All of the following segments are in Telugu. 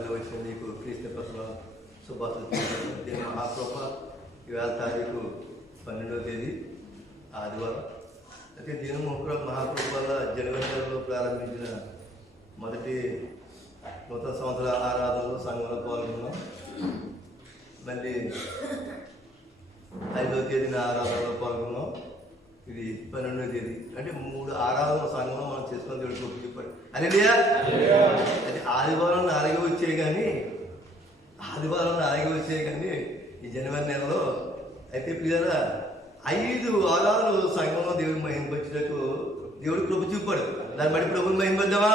సమాజంలో వచ్చిన నీకు క్రీస్తు పట్ల శుభాసులు దీని మహాకృప ఈవేళ తారీఖు 12వ తేదీ ఆదివారం. అయితే దీని మహాకృప వల్ల జనవరి నెలలో ప్రారంభించిన మొదటి నూతన సంవత్సర ఆరాధనలో సంఘంలో పాల్గొన్నాం. మళ్ళీ 5వ తేదీన ఆరాధనలో పాల్గొన్నాం. ఇది 12వ తేదీ అంటే 3 ఆరాధన సంఘంలో మనం చేసుకొని తెలుసుకోవచ్చు చెప్పండి. అదే ఆదివారం 4వ వచ్చాయి కానీ ఈ జనవరి నెలలో అయితే పిల్లల 5 వారాలు సంఘంలో దేవుడు మహింపచ్చినట్టు దేవుడు కృప చూపాడు. దాన్ని బట్టి ప్రభుని మహింపద్దామా?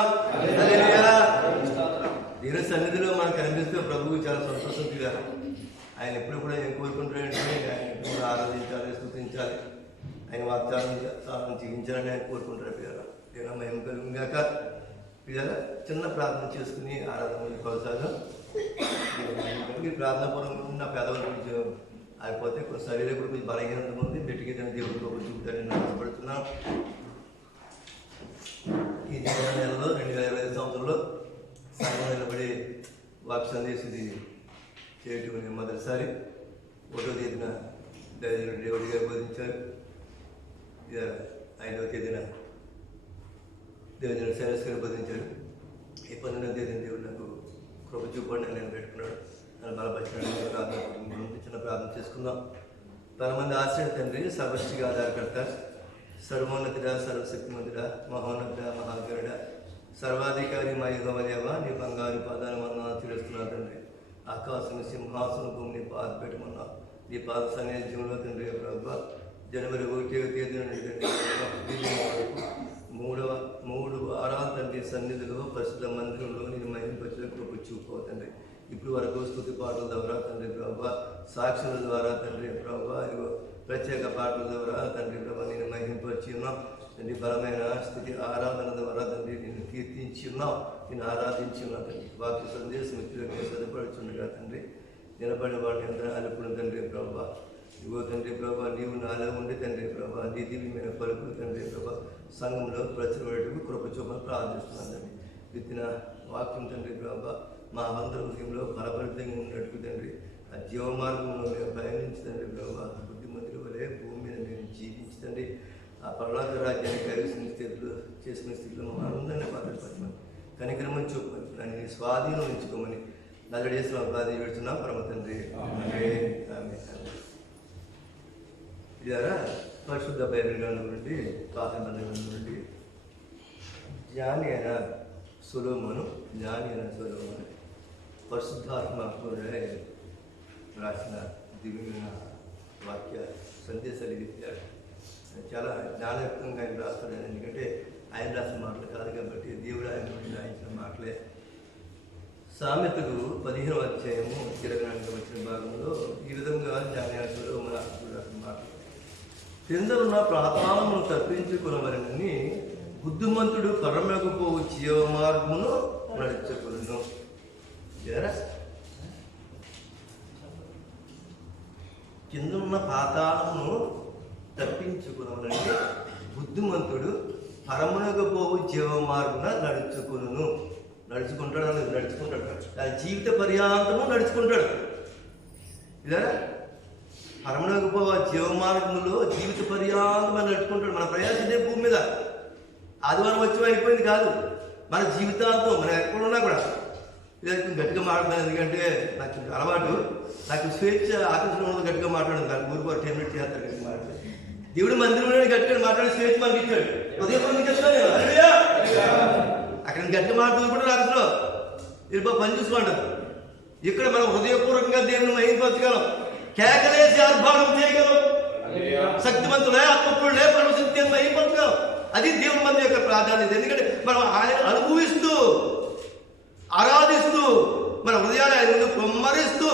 దేవుని సన్నిధిలో మనకు కనిపిస్తే ప్రభువు చాలా సంతోషం తీరాలి. ఆయన ఎప్పుడు కూడా ఏం కోరుకుంటాడంటే ఆయన ఎప్పుడు ఆరాధించాలి, స్తుతించాలి, ఆయన వాగ్దానం జీవించాలని ఆయన కోరుకుంటాడు. పిల్లల దేవుని మహిమ కలుగుగాక. పిల్లల చిన్న ప్రార్థన చేసుకుని ఆరాధన కొనసాగం. ప్రార్థన పూర్వకంగా నా పేదవాళ్ళ అయిపోతే కొంచెం శరీరం కూడా కొంచెం బలహీనంగా ఉంది. గట్టిగా దేవుడు కృప చూపుతాడని నేను ఆశపడుతున్నాను. ఈ జనవరి నెలలో 2025 సంవత్సరంలో సంఘం నిలబడి వాక్ సందేశిది చేయటం మొదటిసారి 1వ తేదీన దేవుడి గారు బోధించారు. 5వ తేదీన దేవుడి శైలస్ గారు బోధించారు. ఈ 12వ తేదీన దేవుడు నాకు కృప చూపండి నేను పెట్టుకున్నాడు. నన్ను బలపరిచిన ప్రార్థన చిన్న ప్రార్థన చేసుకుందాం. 10 మంది ఆశ్రయ తండ్రి, సర్వశక్తిగా ఆధారకర్త, సర్వోన్నతుడ, సర్వశక్తిమంతుడ, మహోన్నతుడ, మహాగరుడ, సర్వాధికారి మా యుగమదేవ, నీ బంగారు పాదాలు మన్నా తీరుస్తున్నా తండ్రి. ఆకాశం సింహాసనం భూమిని పాద పెట్టమన్నా నీ పాద సన్నిధ్యంలో తండ్రి. ప్రభు జనవరి 1వ తేదీ నుండి 3 వారాల తండ్రి సన్నిధిలో పరిశుద్ధ మందిరంలో నేను మహింపచ్చిన కృప చూపుతండి. ఇప్పుడు వరకు స్తుతి పాటల ద్వారా తండ్రి ప్రభు, సాక్షుల ద్వారా తండ్రి ప్రభు, ప్రత్యేక పాటల ద్వారా తండ్రి ప్రభు నేను మహింపరిచి ఉన్నాం తండ్రి. బలమైన స్థితి ఆరాధన ద్వారా తండ్రి నేను కీర్తించి ఉన్నాం, నేను ఆరాధించి ఉన్నాం తండ్రి. వాక్య సందేశం మిత్రులకు సదుపడుచుండగా తండ్రి నిలబడిన వాడిని ఎంత అనుకున్న తండ్రి ప్రభు. ఇగో తండ్రి ప్రభా, నీవు నాలో ఉండి తండ్రి ప్రభా, నీ దివ్యమైన పలుకులు తండ్రి ప్రభా సంఘంలో ప్రచురపడేందుకు కృప చూపని ప్రార్థిస్తున్నాను తండ్రి. విత్తిన వాక్యం తండ్రి ప్రభా మా ఆంధ్రప్రదేశ్లో ఫలభరితంగా ఉన్నట్టు తండ్రి ఆ జీవ మార్గంలో మేము పయనించి తండ్రి ప్రభా బుద్ధిమంతుల వలె భూమి మీద మేము జీవించండి. ఆ పరలోక రాజ్యాన్ని కైవసిన స్థితిలో చేసిన స్థితిలో మా అందరినీ భద్రపరచమని కనిక్రమం చూపమని నన్ను నీ స్వాధీనం ఉంచుకోమని నల్లడేసిన ప్రార్థన పెడుతున్నాం పరమ తండ్రి. ఇదారా పరిశుద్ధ బైబిల్ గ్రంథం నుండి పాత నిబంధన నుండి జ్ఞాని అయిన సొలొమోను పరిశుద్ధాత్మకుడే రాసిన దివ్యమైన వాక్య సందేశాలు ఇచ్చాడు. చాలా జ్ఞానయుక్తంగా ఆయన రాస్తాడు. ఎందుకంటే ఆయన రాసిన మాటలు కాదు కాబట్టి దేవుడు ఆయన నుండి రాయించిన మాటలే. సామెతలు 15వ అధ్యాయము 24వ వచ్చిన భాగంలో ఈ విధంగా జ్ఞానాయుడు మన రాసిన మాటలు. క్రిందనున్న ప్రాతాళమును తప్పించుకున్నవరని బుద్ధిమంతుడు పరమకుపోవు జీవ మార్గమును నడుచుకును. కిందనున్న పాతాళమును తప్పించుకున్నవరని బుద్ధిమంతుడు పరమకుపోవు జీవ మార్గమున నడుచుకుంటాడు. ఆ జీవిత పర్యాంతము నడుచుకుంటాడు. ఇదా పరమనకు పోవ జీవ మార్గంలో జీవిత పర్యాంతమని నడుచుకుంటాడు. మన ప్రయాసనే భూమి మీద ఆదివారం వచ్చి అయిపోయింది కాదు, మన జీవితాంతం మనం ఎక్కడున్నా కూడా ఇది గట్టిగా మాట్లాడతాను. ఎందుకంటే నాకు అలవాటు, నాకు స్వేచ్ఛ ఆకర్షణ ఉన్నది గట్టిగా మాట్లాడదు. నాకు ఊరికి ఒక 10 మినిట్స్ చేస్తారు గట్టిగా మాట్లాడి. దేవుడు మందిరంలో గట్టిగా మాట్లాడే స్వేచ్ఛ మనకి ఇచ్చాడు. అక్కడ గట్టిగా మాట్లాడుతూ కూడా రాత్రిలో ఇరుప పని చూసుకుంటారు. ఇక్కడ మనం హృదయపూర్వకంగా దేవుని మహింపరచగలం, కేకలేసి ఆర్భాటం చేయగలం, శక్తివంతులే ఆత్మపూర్ణులే పరమశక్తిని మహింపరచగలం. అది దేవుని మంది యొక్క ప్రాధాన్యత. ఎందుకంటే మనం ఆయన అనుభవిస్తూ ఆరాధిస్తూ మన హృదయాన్ని ఆయన ముందు కుమ్మరిస్తూ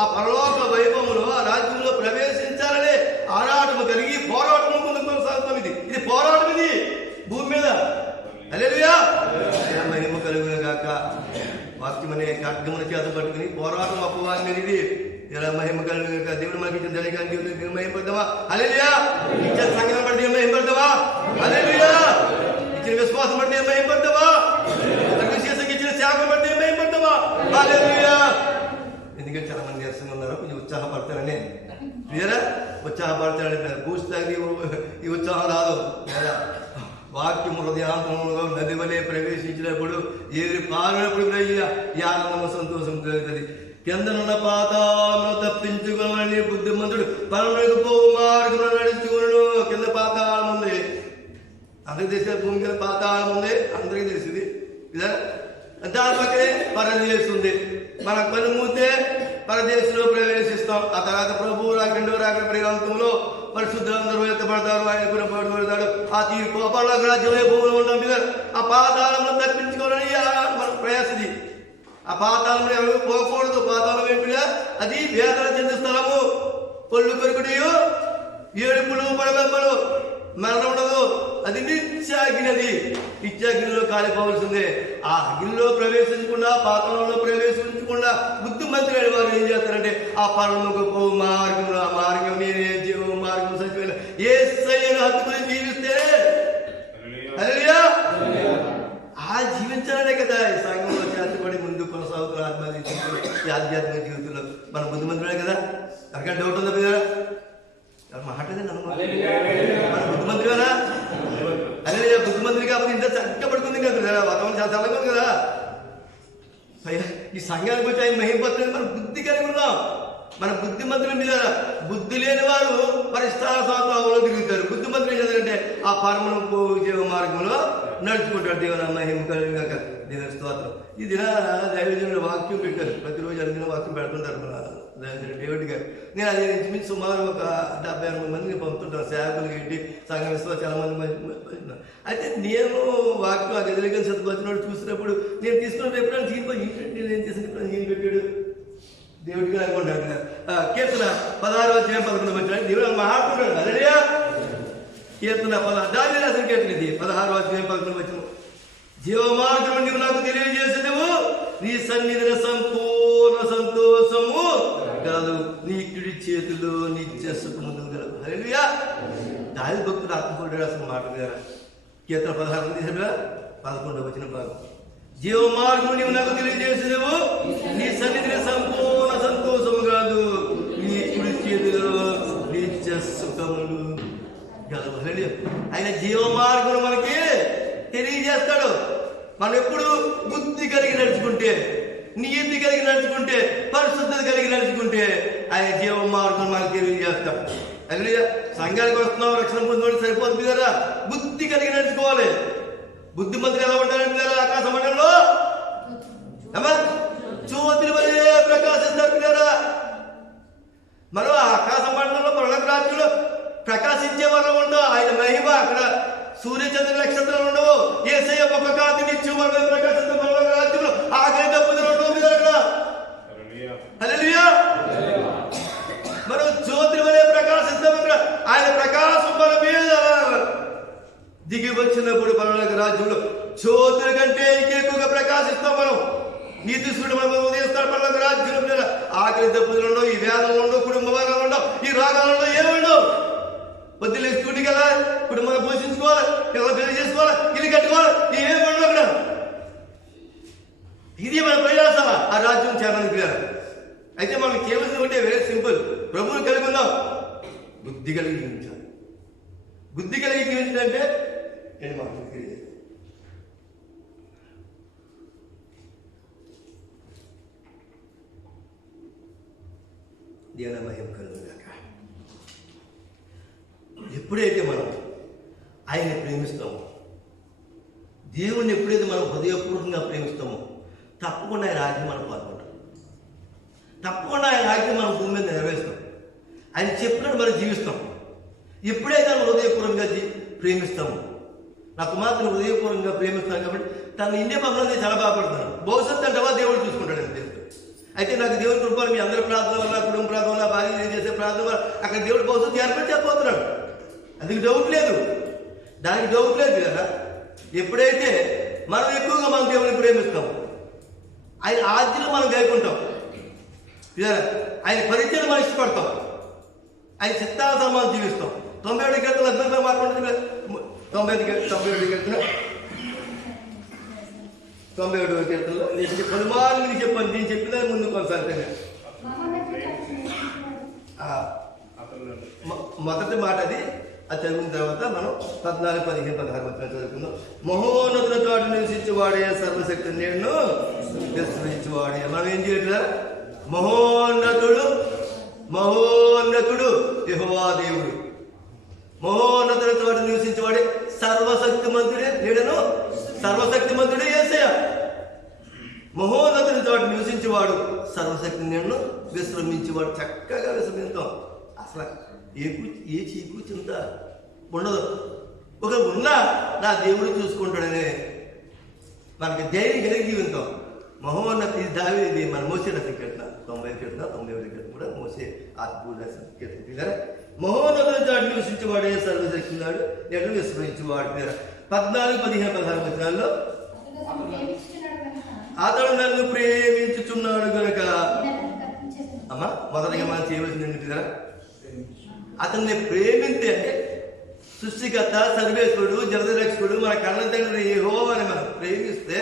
ఆ పరలోక వైభవంలో ఆ రాజ్యంలో ప్రవేశించాలనే ఆరాటము కలిగి పోరాటము ముందు కొనసాగుతాం. ఇది పోరాటం, ఇది భూమి మీద. హల్లెలూయా, మహిమ కలుగును గాక. వాక్యం అనే ఖడ్గమును చేత పట్టుకుని పోరాటం అపవాది మీద ఇది ఇలా మహిమ కలుగును గాక. దేవుడు మనకి ఇచ్చిన తెలియక మహిమపడతావా? హల్లెలూయా. ఇచ్చిన సంగతి బట్టి మహిమపడతావా? హల్లెలూయా. ఇచ్చిన విశ్వాసం బట్టి మహిమపడతావా? విశేషంగా ఇచ్చిన శాఖ బట్టి మహిమపడతావా? హల్లెలూయా. ఎందుకంటే చాలా మంది నీరసంగా ఉన్నారు, కొంచెం ఉత్సాహపడతారని క్లియరా, ఉత్సాహపడతాడని బూస్ట్ తాగి ఈ ఉత్సాహం రాదు. వాక్యం హృదయాంతరంలో నది వలె ప్రవేశించినప్పుడు ఏది పారినప్పుడు ఈ ఆనందము సంతోషం కలుగుతుంది. కిందనున్న పాతాళమును తప్పించుకోవాలని బుద్ధిమంతుడు పరమునకు పోవు మార్గంలో నడుచుకును. కింద పాతాళం ఉంది, అందరికి తెలిసిన భూమి కింద పాతాళం ఉంది, అందరికీ తెలిసింది. దాని పక్కనే పరదేశం. మన పని మూతే పరదేశంలో ప్రవేశిస్తాం. ఆ తర్వాత ప్రభు రెండో రాకడ పరిగంతంలో పరిశుద్ధులందరూ ఎత్తపడతారు, ఆయన కూడా పడతాడు. ఆ తీర్పు అపర్లోక రాజ్యంలో భూమిలో ఉంటాం మీద ఆ పాతాళంలో తప్పించుకోవాలని మన ప్రయాసది. ఆ పాతాళంలో ఎవరు పోకూడదు. పాతాళం ఏంటిగా అది వేదన చెంది స్థలము, పొల్లు కొరుకుడియు ఏడుపులు పడబెప్పలు, మరణం ఉండదు. అది నిత్యాగ్ని. నిత్యాగ్నిలో కాలిపోవలసిందే. ఆ అగ్నిలో ప్రవేశించకుండా, పాతాళంలో ప్రవేశించకుండా బుద్ధిమంతులు అయిన వారు ఏం చేస్తారంటే ఆ పరముకు పో మార్గంలో, ఆ మార్గం నేనే జీవ మార్గం సత్యమైన యేసయ్యను హత్తుకుని జీవిస్తే ఆ జీవించాలనే కదా ఈ సంఘంలో చేతపడి ముందు కొనసాగుతున్న ఆధ్యాత్మిక జీవితంలో మన బుద్ధిమంతుడే కదా. అక్కడ డౌట్ ఉందా కదా, మాటదే మన బుద్ధిమంతుడేనా? అదే బుద్ధిమంతుడి కాబట్టి ఇంత చక్కగా పడుకుంది కదా, వాతావరణం చాలా చల్లగా ఉంది కదా. ఈ సంఘానికి వచ్చి ఆయన మహిమపత్రం మన బుద్ధి కలిగి ఉన్నాం. మన బుద్ధిమంతుల మీద బుద్ధి లేని వారు పరిస్థానంలో తిరుగుతారు. బుద్ధిమంతులు ఏంటంటే ఆ పరమను జీవ మార్గంలో నడుచుకుంటాడు. దేవుని మహిమ కలిగినాక దేవుని స్తోత్రం. ఈ దిన దైవజనుడు వాక్యం పెట్టారు, ప్రతిరోజు అనుదిన వాక్యం పెడుతుంటారు మన దైవజనుడు డేవిడ్ గారు. నేను అది నుంచి సుమారు ఒక 70-80 మందిని పంపుతుంటాను సేవకులు ఏంటి సంఘంలో చాలా మంది. అయితే నేను వాక్యం ఆ గదిలో సత్తుపచ్చినోడు చూసినప్పుడు నేను తీసుకున్న ఎప్పుడైనా తీరిపోయి నేను చేసిన ఏం పెట్టాడు దేవుడికి అనుకుంటాడు. కీర్తన 16వ అధ్యాయం 11వ వచనం దేవుడు మాట్లాడుతున్నాడు. అదే కీర్తన దాని రాసిన కీర్తన ఇది 16వ అధ్యాయం 11వ వచనం. జీవమార్గము నీవు నాకు తెలియజేసేదేవు, నీ సన్నిధిన సంపూర్ణ సంతోషము గలదు, నీ కుడి చేతిలో నిత్య సుఖము గలదు. హల్లెలూయా. దాని భక్తుడు ఆత్మకుడు రాసిన మాట ద్వారా కీర్తన 16 తీసిన 11వ వచనం భాగం. జీవమార్గము నీవు నాకు తెలియజేసేదేవు, నీ సన్నిధిని సంపూర్ణ సంతోషము కాదు, నీ కుడి చేతిలో నిత్య సుఖములు గలవు. ఆయన జీవమార్గం మనకి తెలియజేస్తాడు. మనం ఎప్పుడు బుద్ధి కలిగి నడుచుకుంటే, నీతి కలిగి నడుచుకుంటే, పరిశుద్ధత కలిగి నడుచుకుంటే ఆయన జీవ మార్గం మనకు తెలియజేస్తాడు. అదే సంఘానికి వస్తున్నాం, రక్షణ పొందడం సరిపోతుంది కదా, బుద్ధి కలిగి నడుచుకోవాలి. బుద్ధిమంతులు ఎలా ఉంటారంటే కదా ఆకాశ మండలంలో జ్యోతులు వలె ప్రకాశిస్తారు కదా. మనం ఆకాశ మండలంలో పరలోక రాజ్యంలో ప్రకాశించే వాళ్ళు ఉంటాం. ఆయన మహిమ అక్కడ సూర్యచంద్ర నక్షత్రాలు ఉండవు. యేసయ్య ఒక కాంతి నిత్యం మనం ప్రకాశించే పరలోక రాజ్యంలో ఆఖరి తప్పులు ఉండవు మీద అక్కడ. హల్లెలూయా. మనం జ్యోతుల వలె ప్రకాశిస్తాం. ఆయన ప్రకాశం మన మీద దిగి వచ్చినప్పుడు పరలోక రాజ్యంలో జ్యోతుల కంటే ఇంకెక్కువగా ప్రకాశిస్తాం. మనం నీతిశ్వరుడు మనం ఉదయిస్తాడు పరలోక రాజ్యంలో మీద. ఆఖరి తప్పులు ఉండవు, ఈ వేదనలు ఉండవు, కుటుంబ భాగాలు ఉండవు, ఈ రాగాలలో ఏముండవు. పొద్దున్న స్కూటీకి వెళ్ళా, కుటుంబాన్ని పోషించుకోవాలి, పిల్లలు పెళ్లి చేసుకోవాలి, ఇల్లు కట్టుకోవాలి, ఏమి ఉండవు అక్కడ. ఇది మన ప్రయాస ఆ రాజ్యం చేరడానికి. అయితే మనం చేయవలసింది ఉంటే వెరీ సింపుల్, ప్రభువుని కలిగి ఉందాం, బుద్ధి కలిగి జీవించాలి. బుద్ధి కలిగి జీవించాలంటే ఏంటి మాకు దేవుని మహిమ కలుగుగాక. ఎప్పుడైతే మనం ఆయన ప్రేమిస్తామో, దేవుణ్ణి ఎప్పుడైతే మనం హృదయపూర్వకంగా ప్రేమిస్తామో తప్పకుండా ఆయన ఆజ్ఞ మనం పాల్గొంటాం. తప్పకుండా ఆయన ఆజ్ఞ మనం భూమి మీద నెరవేరుస్తాం. ఆయన చెప్పినట్టు మనం జీవిస్తాం. ఎప్పుడైతే మనం హృదయపూర్వకంగా ప్రేమిస్తామో, నా కుమార్తెను హృదయపూర్వకంగా ప్రేమిస్తాను కాబట్టి తను ఇండియా పక్కన చాలా బాధపడుతున్నాను. భవిష్యత్తు అంటవా దేవుడు చూసుకుంటాడు అని తెలుసు. అయితే నాకు దేవుడి కృపలు మీ అందరి ప్రార్థన వల్ల, కుటుంబ ప్రార్థన వల్ల, భార్య చేసే ప్రార్థన వల్ల అక్కడ దేవుడి భవిష్యత్తు ఏర్పడిపోతున్నాడు. అది డౌట్ లేదు, దానికి డౌట్ లేదు కదా. ఎప్పుడైతే మనం ఎక్కువగా మనం దేవుని ప్రేమిస్తాం, ఆయన ఆజ్ఞలు మనం గైకుంటాం, ఆయన పరిచయం మనం ఇష్టపడతాం, ఆయన చిత్తానుసారం మనం జీవిస్తాం. 97 కీర్తనలు అద్భుతంగా మాట్లాడుతుంది. 97 కీర్తనలో నేను పలుమార్లు మీకు చెప్పాను, నేను చెప్పిన ముందు కొనసాగుతాను. మొదటి మాట అది చదివిన తర్వాత మనం 14, 15, 16 వచ్చిన చదువుకుందాం. మహోన్నతుల చోట నివసించేవాడే సర్వశక్తి నేను విశ్రమించేవాడే. మనం ఏం చేయట్లేదు? మహోన్నతుడు యెహోవా దేవుడు. మహోన్నతుల చోట నివసించేవాడే సర్వశక్తిమంతుడే నేడను సర్వశక్తిమంతుడే యేసయ్య. మహోన్నతుల చోట నివసించేవాడు సర్వశక్తి నేను విశ్రమించేవాడు. చక్కగా విశ్రమిస్తాం. అసలు ఏ చీకు చింత ఉండదు. ఒక ఉన్నా నా దేవుడు చూసుకుంటాడనే మనకి ధైర్యం కలిగి జీవితాం. మహోన్నత ఇది మన మోసే రసం కట్టిన 90 కట్టిన 91 కట్టిన కూడా మోసే ఆత్మూల కట్టిన మహోన్నతుల చాటు నివసించేవాడే సర్వశక్తి నాడు నేను విస్మరించేవాడు. 14, 15, 16 వచనాల్లో అతడు నన్ను ప్రేమించుచున్నాడు గనుక అమ్మా మొదటిగా మనం చేయవలసింది ఏంటి కదా? అతన్ని ప్రేమింతే అంటే సృష్టికర్త సర్వేశ్వరుడు జగదరక్షకుడు మన కన్న తండ్రి యెహోవాని మనం ప్రేమిస్తే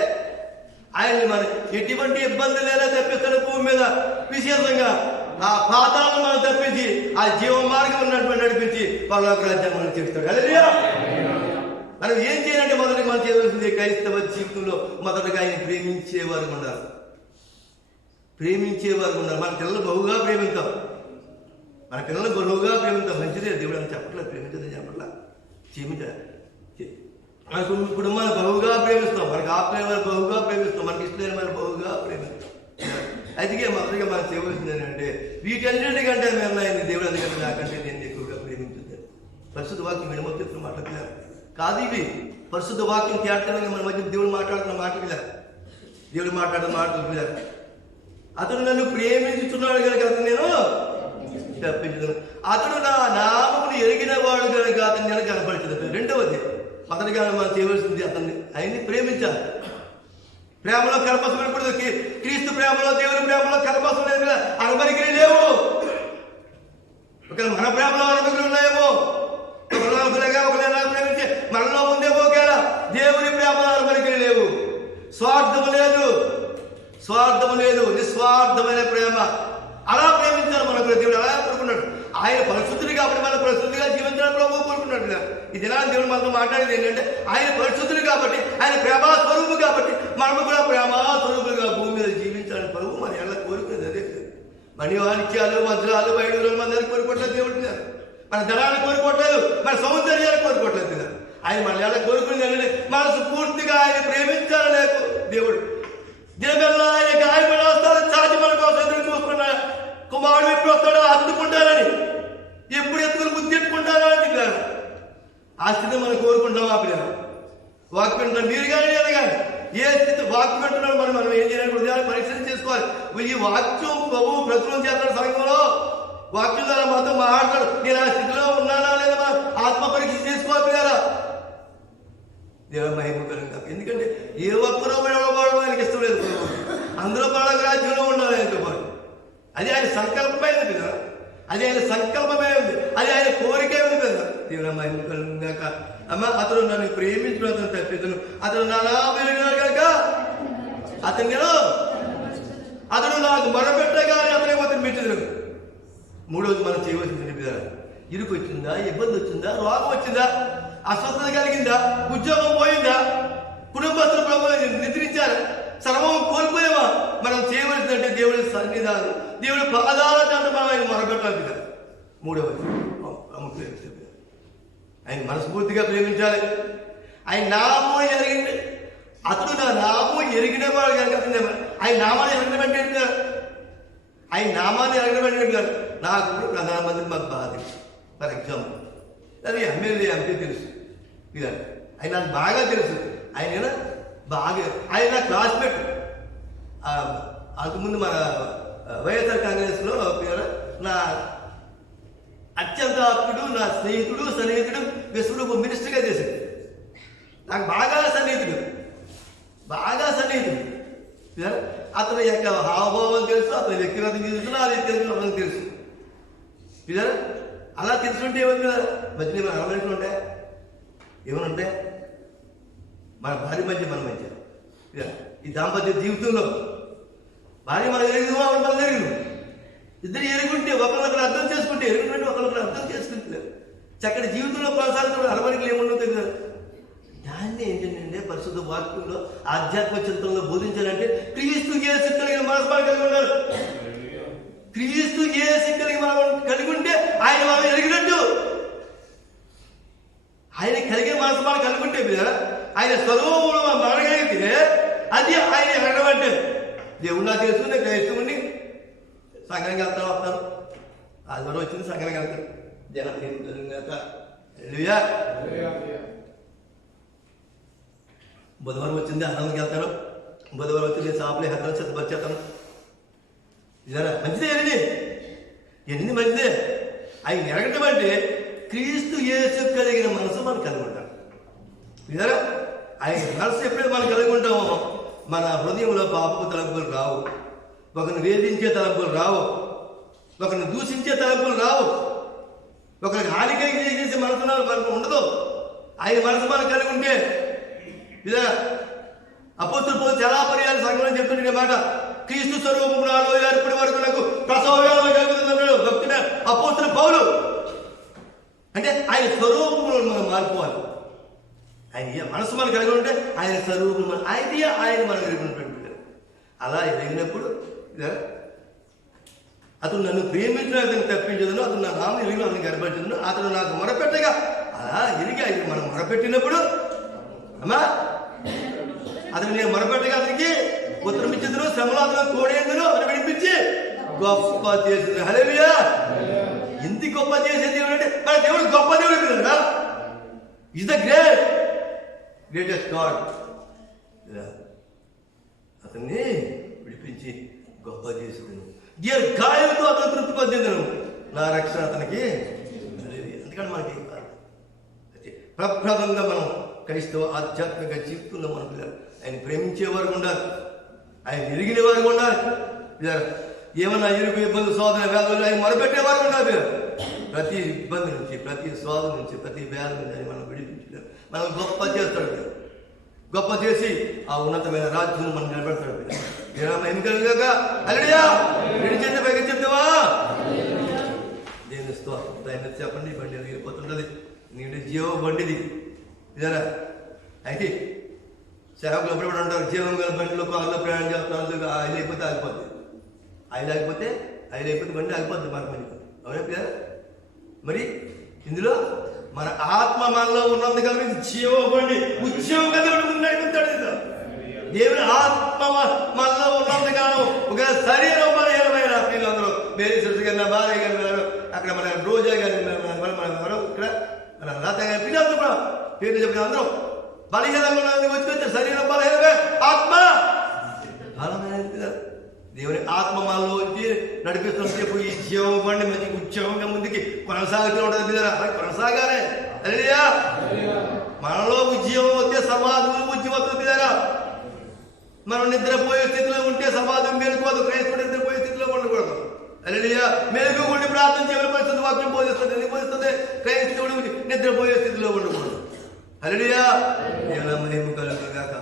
ఆయన్ని మనం ఎటువంటి ఇబ్బంది లేదా తప్పిస్తాడు. భూమి మీద విశేషంగా ఆ పాతాలను మనం తప్పించి ఆ జీవ మార్గం ఉన్నటువంటి నడిపించి పరలోక రాజ్యాన్ని మనం చేస్తాడు. హల్లెలూయా. మనం ఏం చేయాలంటే మొదటిగా మనం చేయవలసింది క్రైస్తవ జీవితంలో మొదటగా ఆయన ప్రేమించేవారు ఉండాలి. మన పిల్లలు బహుగా ప్రేమిస్తాం. మంచిదే దేవుడు అని చెప్పట్లేదు, ప్రేమించదని చెప్పట్లా. మన కుటుంబాన్ని బహుగా ప్రేమిస్తాం, మనకు ఆప్యాయ వారు బహుగా ప్రేమిస్తాం, మనకి ఇష్టమైన వారు బహుగా ప్రేమిస్తాం. అందుకే మొదటిగా మనం చేయవలసింది ఏంటంటే వీటన్నిటికంటే మేము ఆయన దేవుడు అందుకంటే నాకంటే నేను ఎక్కువగా ప్రేమించుతాను. పరిశుద్ధ వాక్యం విడమొత్తున్న మాట్లాడలేదు కాదు. ఇవి పరిశుద్ధ వాక్యం తేటంగా మన మధ్య దేవుడు మాట్లాడుతున్న మాటలు దేవుడు మాట్లాడిన మాటలు. అతడు నన్ను ప్రేమించుతున్నాడు కనుక అతను నేను తప్పించుతాను. అతడు నా నామమును ఎరిగిన వాడు కనుక అతను నేను కనపరిచింది. రెండవది మొదటిగా మనం చేయవలసింది ఆయన్ని ప్రేమించాలి. ప్రేమలో కలపసం వినకూడదు. క్రీస్తు ప్రేమలో దేవుని ప్రేమలో కలపసం లేదు, అనుమతికి లేవు. మన ప్రేమలో అనుమతులు ఉన్నాయేమో, ప్రేమించే మనలో ఉందేమో. ఒకవేళ దేవుని ప్రేమలో అనుమతికి లేవు. స్వార్థము లేదు, నిస్వార్థమైన ప్రేమ. అలా ప్రేమించాలి మన దేవుడు. అలా కోరుకున్నాడు. ఆయన పరిశుద్ధుడు కాబట్టి మన పరిశుద్ధిగా జీవించాలని ప్రభు కోరుకున్నాడు. ఈ దినాన్ని దేవుడు మనతో మాట్లాడేది ఏంటంటే ఆయన పరిశుద్ధుడు కాబట్టి, ఆయన ప్రేమ స్వరూపు కాబట్టి మనము కూడా ప్రేమ స్వరూపులుగా భూమి మీద జీవించాలని ప్రభు మన ఎలా కోరుకునేది అదే. మణివాణిక్యాలు, వజ్రాలు, వైడూరాలు మన దగ్గర కోరుకోవట్లేదు దేవుడు. మన ధనాన్ని కోరుకోవట్లేదు, మన సౌందర్యాన్ని కోరుకోవట్లేదు. ఆయన మన ఎలా కోరుకునేది ఏంటంటే మనసు పూర్తిగా ఆయన ప్రేమించాలనే దేవుడు. దినగల్లా ఆయన గాయపడి వస్తాడు, చాచి మన కోసం ఎదురు చూస్తున్న కుమారుడు ఎప్పుడు వస్తాడో అందుకుంటారని, ఎప్పుడు ఎత్తుకుని ముద్దెట్టుకుంటారో అని చెప్పారు. ఆ స్థితి మనం కోరుకుంటాం. ఆ పిల్లలు వాక్యం వింటున్నాం. మీరు కానీ నేను కానీ ఏ స్థితి వాక్యం వింటున్నాడు మనం ఏం చేయాలి కూడా పరీక్ష చేసుకోవాలి. ఈ వాక్యం ప్రభు ప్రచురం చేస్తాడు సంఘంలో. వాక్యం ద్వారా మాతో మాట్లాడు. నేను ఆ స్థితిలో ఉన్నానా లేదా మనం ఆత్మ పరీక్ష చేసుకోవాలి పిల్లరా. దేవ మహిమ కలుగుతా. ఎందుకంటే ఏ ఒక్కరో పడవడం ఆయనకి ఇష్టం లేదు. అందరూ పడక రాజ్యంలో ఉండాలి ఆయనతో పాటు. అది ఆయన సంకల్పమైనది పిల్లరా. అది ఆయన సంకల్పమే ఉంది, అది ఆయన కోరికే ఉంది కదా. దేవుని మహిమ కలుగుగాక. అమ్మ అతను నన్ను ప్రేమించిన అతను తప్పిదను, అతను నా పెరిగినాడు కనుక అతను నాకు మొరపెట్టగానే అతను మెచ్చదు. మూడవది మనం చేయవలసింది పిల్లరా, ఇరుకు వచ్చిందా, ఇబ్బంది వచ్చిందా, రోగం వచ్చిందా, అస్వస్థత కలిగిందా, ఉద్యోగం పోయిందా, కుటుంబస్తులు ప్రభు నిద్రించారు, సర్వం కోల్పోయామా, మనం చేయవలసిందంటే దేవుడి సన్నిధానం, దేవుడి పాదాల కంటే మనం ఆయన మొరపెట్టాలి కదా. మూడవది ఆయన మనస్ఫూర్తిగా ప్రేమించాలి. ఆయన నామం ఎరిగింది. అతడు నా నామం ఎరిగిన వాడు కనుక ఆయన నామాన్ని ఎరగడం అంటే ఏంటి? ఆయన నామాన్ని ఎరగడం అంటే కాదు. నాకు ప్రధానమంత్రి మాకు బాగా తెలుసు. ఫర్ ఎగ్జాంపుల్ అది ఎమ్మెల్యే ఎంపీ తెలుసు ఇదా, ఆయన నాకు బాగా తెలుసు. ఆయన బాగా ఆయన నా క్లాస్మేట్. అంతకుముందు మన వైఎస్ఆర్ కాంగ్రెస్లో నా అత్యంత ఆప్తుడు, నా స్నేహితుడు, సన్నిహితుడు, విశ్వరూప మినిస్టర్గా చేశాడు. నాకు బాగా సన్నిహితుడు. అతని యొక్క హావభావం తెలుసు, అతని వ్యక్తిగత తెలుసు, నా వ్యక్తిగత అతనికి తెలుసు. పిల్లలు అలా తెలుసుకుంటే ఏముంది కదా, మధ్య మన అలవాట్లు ఉంటాయి, ఏమైనా ఉంటాయి. మన భార్య మధ్య మన మధ్య ఈ దాంపత్య జీవితంలో భార్య మన జరిగింది, ఆవిడ మన జరిగింది. ఇద్దరు ఎరుగుంటే ఒకరినొకరు అర్థం చేసుకుంటే, ఎరుగుంటే ఒకరినొకరు అర్థం చేసుకుంటున్నారు, చక్కటి జీవితంలో కొనసాగుతున్న అరవరికి ఏముండో తెలియదు. దాన్ని ఏంటంటే పరిశుద్ధ వాక్యంలో ఆధ్యాత్మ చింతనలో బోధించాలంటే క్రీస్తు యేసు కలిగిన మనస్మానం కలిగి ఉండాలి. క్రీస్తు యేసు కలిగి ఉంటే ఆయన మనం ఎరిగినట్టు. ఆయన కలిగిన మనస్మానం కలిగి ఉంటే ఆయన స్వరూపంలో మనం మరగలిగితే అది ఆయన ఎరగడం అంటే. దేవుడు నాకు తెలుసు, నేను క్రైస్తవుని సంఘానికి వెళ్తాను, వస్తాను, ఆదివారం వచ్చింది సంఘానికి వెళ్తాను, జనం ఏమిటా బుధవారం వచ్చింది అన్నంకి వెళ్తాను, బుధవారం వచ్చింది షాపులో హెత్తలు సిద్ధపరిచేస్తాను. ఇదారా మంచిదే, ఎన్ని మంచిదే. ఆయన ఎరగటం అంటే క్రీస్తు యేసు కలిగిన మనసు మనం కలిగి ఉంటాం. ఇదారా ఆయన మనసు ఎప్పుడైతే మనం కలిగి ఉంటామో మన హృదయంలో పాపపు తలంపులు రావు, ఒకరిని వేధించే తలంపులు రావు, ఒకరిని దూషించే తలంపులు రావు, ఒకరికి హానికై చేసే మనసు మనకు ఉండదు. ఆయన మనసు మనం కలిగి ఉంటే ఇదా అపోస్తుల పౌలు చాలా పర్యాలు సంఘంలో చెప్తుండే మాట, క్రీస్తు స్వరూపం నాలో ఏర్పడి వరకు నాకు ప్రసవ వేదన కలుగుతుందన్నాడు భక్తుడ అపోస్తుల పౌలు. అంటే ఆయన స్వరూపంలో మనం మారిపోవాలి. ఆయన మనసు మనం కలిగి ఉంటే ఆయన స్వరూపం ఆయన మనం కలిగి ఉంటుంటాడు. అలా ఎదిగినప్పుడు అతను నన్ను ప్రేమించిన అతను తప్పించదును, అతను నా నామం ఎరిగి అతను గర్భించదును, అతను నాకు మొరపెట్టగా అలా ఎరిగి ఆయన మనం మొరపెట్టినప్పుడు అమ్మా అతను నేను మొరపెట్టగా అతనికి ఉత్తరం ఇచ్చేందును, శ్రమలో అతను తోడేందును, అతను విడిపించి గొప్ప చేసింది. హల్లెలూయా. ఎందుకు గొప్ప చేసే దేవుడు అంటే మన దేవుడు గొప్ప దేవుడు కదా. Is the greatest God. అతన్ని విడిపించి గొప్ప చేసేది. గాయంతో అతను తృప్తి పొందేదను, నా రక్షణ అతనికి. అందుకని మనకి ప్రప్రదంగా మనం క్రైస్తవ ఆధ్యాత్మిక జీవితంలో మన పిల్లలు ఆయన ప్రేమించేవారు ఉండాలి, ఆయన ఎరిగిన వారు ఉండాలి. ఏమన్నా ఇరుకు ఇబ్బంది శోధన వేదన ఆయన మొరపెట్టేవారు ఉండాలి. ప్రతి ఇబ్బంది నుంచి, ప్రతి శోధన నుంచి, ప్రతి వేద నుంచి ఆయన మనం విడిపించలేదు. మనం గొప్ప చేస్తాడు, గొప్ప చేసి ఆ ఉన్నతమైన రాజ్యం మనం నిలబెడతాడు. ఎన్నికలుగా అలడియా విడిచేత పైకి చెప్తావా నేను స్తోత్రం చెప్పండి. బండి వెళ్ళిపోతుంటది, నీటి జీవ బండిది ఇదరా. అయితే సేవకులు ఎప్పుడప్పుడు అంటారు జీవం గల బండిలో కాళ్ళలో ప్రయాణం చేస్తున్నారు, ఆయిల్ అయిపోతే ఆగిపోద్ది, ఆయిల్ అయిపోతే బండి ఆగిపోద్ది మనకు మంది. అవునా పిల్లలు? మరి ఇందులో మన ఆత్మ మనలో ఉన్నది కదా జీవ బండి, ఉద్యోగం కదా నడుపుతాడు. దేవుని ఆత్మ మనలో ఉన్నది కాదు, ఒక శరీరం బలహీనమైన పిల్లలందరూ వేరే సృష్టి కన్నా భార్య గారు అక్కడ మన రోజా గారి మన ఇక్కడ మన లత గారి పిల్లలందరూ కూడా పేరు చెప్పిన అందరూ బలహీనంగా వచ్చి శరీరం బలహీనమే, ఆత్మ బలమైన పిల్లలు. దేవుని ఆత్మ మనలో వచ్చి నడిపిస్తున్నసేపు ఈ జీవం బండి మంచి ఉద్యోగంగా ముందుకి కొనసాగుతూ ఉంటుంది పిల్లలు. అలా కొనసాగానే అయ్యా మనలో ఉద్యోగం వస్తే సమాధులు ఉద్యోగం పిల్లరా. మనం నిద్రపోయే స్థితిలో ఉంటే సమాజం మేలుకోదు, క్రైస్తవుడు నిద్రపోయే స్థితిలో ఉండకూడదు. హల్లెలూయా. మెలుగు ఉండి ప్రార్థన చేయమని పరిస్థితి వాక్యం బోధిస్తుంది, ఎందుకు బోధిస్తుంది? క్రైస్తవుడు నిద్రపోయే స్థితిలో ఉండకూడదు. హల్లెలూయా. మహిమ కలుగుగాక.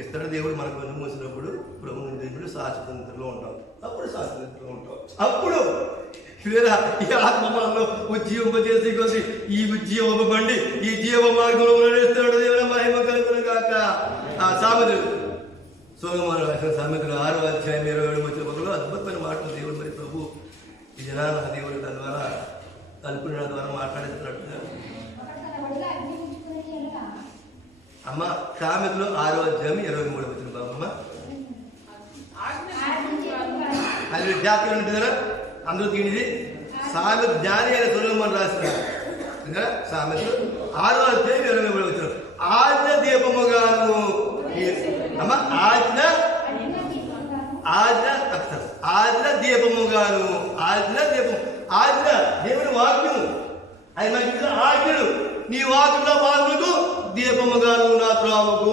ఇస్తాడు దేవుడు మనకు కన్ను మూసినప్పుడు ప్రభు దేవుడు శాశ్వతంలో ఉంటాం, అప్పుడు శాశ్వతంలో ఉంటాం. అప్పుడు ఈ ఆత్మ మనలో ఉద్యోగం చేసి కొద్ది ఈ ఉద్యోగ బండి ఈ జీవ మార్గంలో నడుస్తాడు. దేవుడు మహిమ కలుగుగాక. ఆ సామెతలు సోమవారం రాసిన సామెతలు 6వ అధ్యాయం 27వ వచనంలో అద్భుతమైన మాటలు దేవుడు మరి ప్రభు ఈ జనాల దేవుడు దాని ద్వారా కల్పన ద్వారా మాట్లాడుతున్నట్టుగా అమ్మ సామెతలు 6వ అధ్యాయం 23వ వచనం బాబమ్మ. అది జాతీయ ఉంటుందా అందరూ తినేది సామెత జ్ఞాని అయిన సొలొమోను రాసిన సామెతలు 6వ అధ్యాయం 23వ వచనం. ఆజ్ఞ దీపముగాను అమ్మ ఆజ్ఞ దీపముగాను, ఆజ్ఞ దేవుని వాక్యము ఆయన మనకి ఆజ్ఞలు. నీ వాక్యంలో మార్పులకు దీపముగాను నా త్రావుకు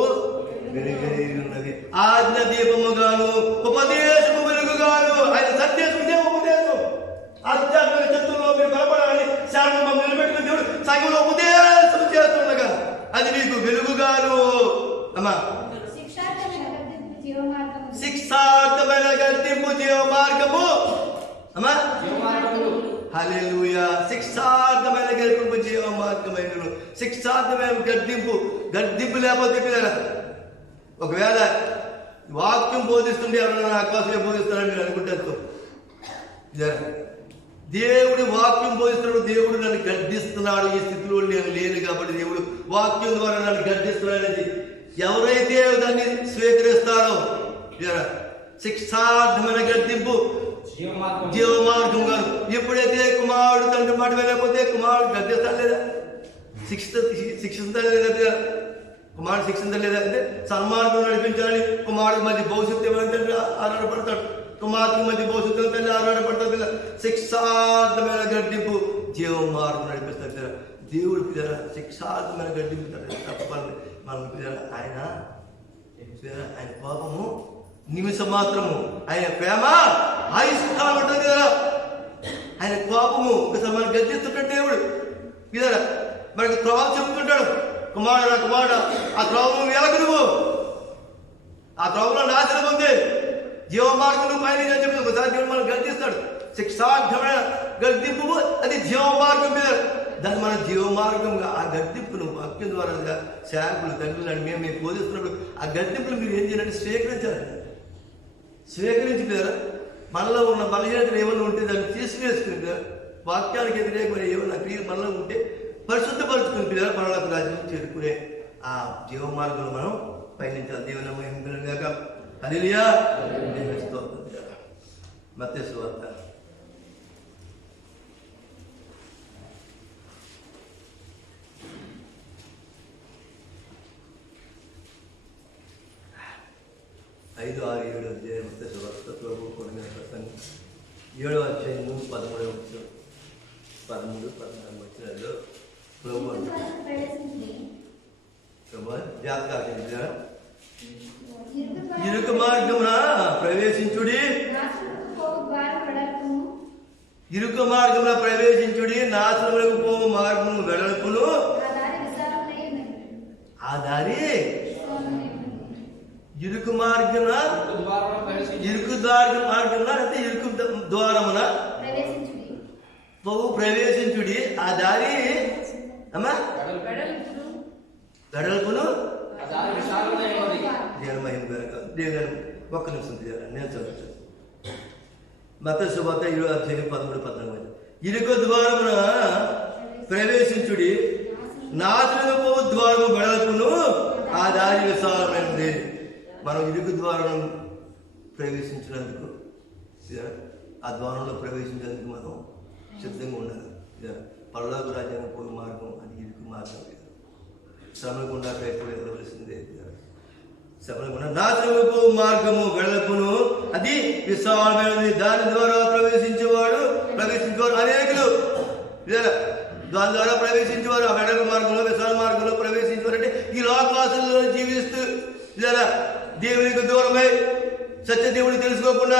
ఉన్నది. ఆజ్ఞ దీపముగాను ఉపదేశము వెలుగుగాను. ఆయన సందేశం ఇదే ఉపదేశం. ఆధ్యాత్మిక చతుర్లో మీరు బలపడాలని శాంతం నిలబెట్టుకుని దేవుడు సంఘంలో ఉపదేశం చేస్తుండగా అది నీకు వెలుగుగాను అమ్మా. శిక్షార్థమైన గద్దింపు జీవ మార్గము అమ్మా హల్లెలూయా. శిక్షార్థమైన గెలుపు జీవ మార్గమైన శిక్షార్థమైన గద్దింపు లేకపోతే పిల్లరా, ఒకవేళ వాక్యం బోధిస్తుంటే ఎవరైనా నా కోసమే బోధిస్తారని మీరు అనుకుంటారు. దేవుడి వాక్యం బోధిస్తున్నాడు, దేవుడు నన్ను గద్దిస్తున్నాడు, ఈ స్థితిలో నేను లేను కాబట్టి దేవుడు వాక్యం ద్వారా నన్ను గద్దిస్తున్నాడని ఎవరైతే దాన్ని స్వీకరిస్తారో శిక్షార్థమైన గద్దింపు జీవ మార్గం కాదు. ఎప్పుడైతే కుమారుడు తండ్రి మాట వెళ్ళకపోతే కుమారుడు గద్దిస్తాడు లేదా, శిక్షిస్తాడు లేదా, కుమారుడు శిక్షించడం లేదా అంటే సన్మార్గం నడిపించాలని కుమారుడు మధ్య భవిష్యత్తు ఏమంటే ఆరాటపడతాడు, కుమార్తె మధ్య భవిష్యత్తు తల్లి ఆరాటపడతాడు కదా. శిక్షార్థమైన గడ్డింపు జీవ మార్గం నడిపిస్తాడు కదా. దేవుడు పిల్లరా శిక్షార్థమైన గడ్డింపు తప్పని మనం పిల్లరా ఆయన కోపము నిమిషం మాత్రము, ఆయన ప్రేమ ఆయుష్కాలం ఉంటుంది కదా. ఆయన కోపము ఒకసారి మనం గద్దిస్తుంటాడు దేవుడు పిల్లరా. మనకి త్రోవ చెప్పుకుంటాడు, కుమారుడు కుమారుడు ఆ త్రోవను వెలకు నువ్వు, ఆ త్రోవలో నాశనం ఉంది, జీవ మార్గం పైన చెప్పి ఒకసారి దేవుడు మనం గద్దిస్తాడు. శిక్షార్థమైన గద్దింపు అది జీవ మార్గం మీద, దాన్ని మన జీవ మార్గంగా ఆ గద్దింపును వాక్యం ద్వారా సేవకులు తండ్రులు మేము బోధిస్తున్నప్పుడు ఆ గద్దింపులు మీరు ఏం చేయాలంటే స్వీకరించి కదా. మనలో ఉన్న బలహీనతలు ఏమన్నా ఉంటే దాన్ని తీసివేసుకుని కదా, వాక్యానికి వ్యతిరేకమైన ఏమన్నా క్రియలు మనలో ఉంటే పరిశుద్ధపరుచుకుని పిల్లలు మనలకు రాజ్యం చేరుకునే ఆ జీవ మార్గంలో మనం పయనించాలి. దేవుని మహిమగాక హల్లెలూయా. మత్తయి సువార్త 5, 6, 7 అధ్యాయం మత్తయి సువార్త ప్రభు కొడిన ప్రసంగం 7వ అధ్యాయము 13వ వచనం 13, 14 వచనాల్లో ప్రభు జాతకాలు ఇరుకు మార్గమున ప్రవేశించుడి, ఇరుకు మార్గమున ప్రవేశించుడి, నాశనములకు పోవు మార్గము వెడల్పును, ఆ దారి ఇరుకు మార్గమున అంటే ఇరుకు ద్వారమున పోవు ప్రవేశించుడి, ఆ దారి అమ్మా వెడల్పును దేవుని ఒక్క నిమిషం నేను చదువుతాను. మత్తయి సువార్త 7వ అధ్యాయం 13, 14. ఇరుకు ద్వారమున ప్రవేశించుడి, నాశనము పోవు ద్వారము వెడల్పును, ఆ దారి విశాలమైనది. మనం ఇరుకు ద్వారం ప్రవేశించినందుకు ఆ ద్వారంలో ప్రవేశించేందుకు మనం సిద్ధంగా ఉండాలి. పరలోక రాజ్యానికి పోయే మార్గం అది ఇరుకు మార్గం. శ్రమకుండా ప్రయత్నం వెళ్ళవలసిందే. శ్రమకుండా నాశనము మార్గము వెడల్పును, అది విశాలమైనది, దాని ద్వారా ప్రవేశించేవారు అనేకులు. దాని ద్వారా ప్రవేశించేవారు ఆ వెడల్పు మార్గంలో విశాల మార్గంలో ప్రవేశించేవారు అంటే ఈ లోకవాసుల్లో జీవిస్తూ దేవునికి దూరమై సత్యదేవుడిని తెలుసుకోకుండా